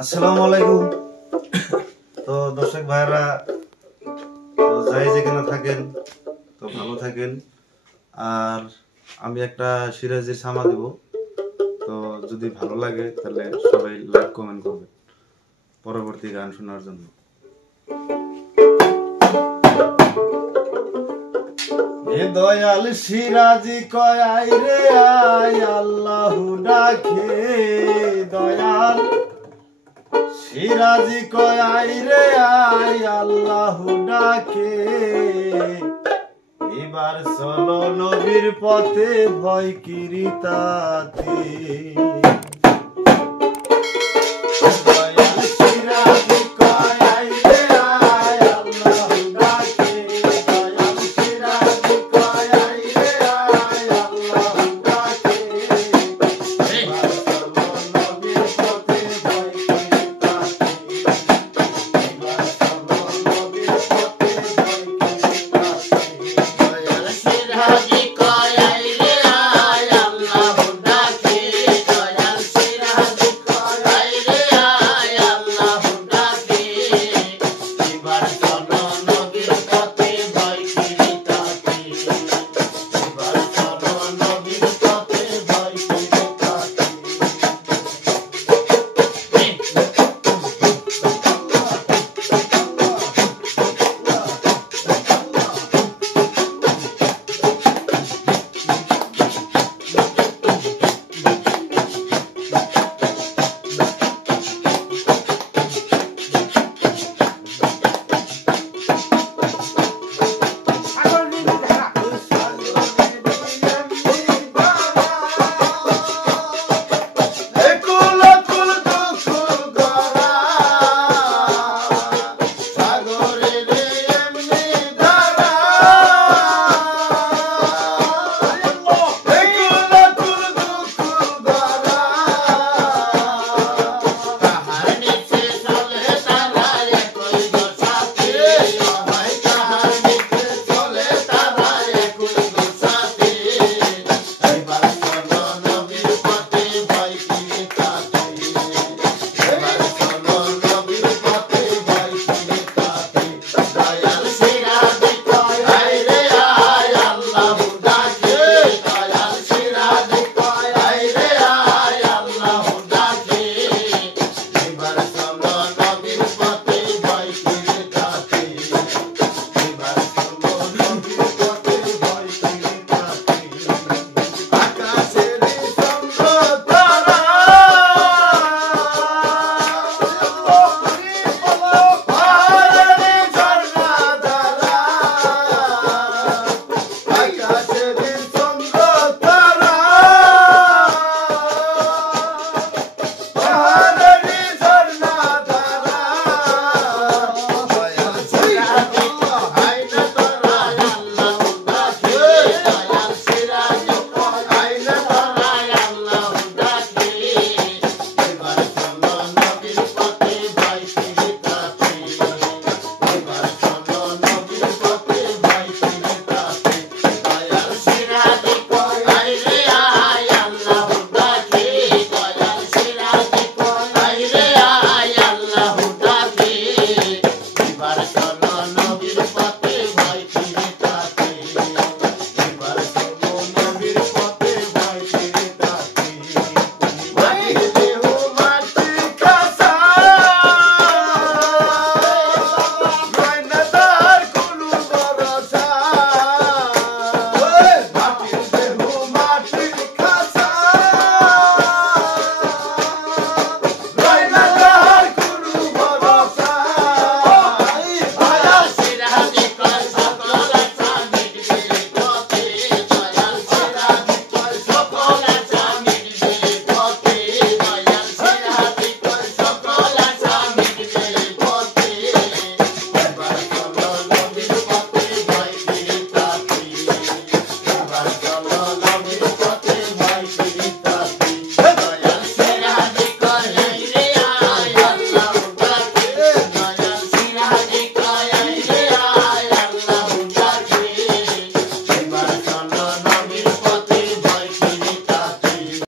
আসসালামু আলাইকুম। তো দর্শক ভাইরা, তো যাই যেখানে থাকেন তো ভালো থাকেন। আর আমি একটা সিরাজের সামা দিব, তো যদি ভালো লাগে তাহলে সবাই লাইক কমেন্ট করবেন পরবর্তী গান শোনার জন্য। এ দয়াল সিরাজি কয় আই রে আই, আল্লাহু ডাকে। দয়াল সিরাজি কয় আই রে আই, আল্লাহু ডাকে। এবার চলো নবীর পথে ভয় কিরিতাতে।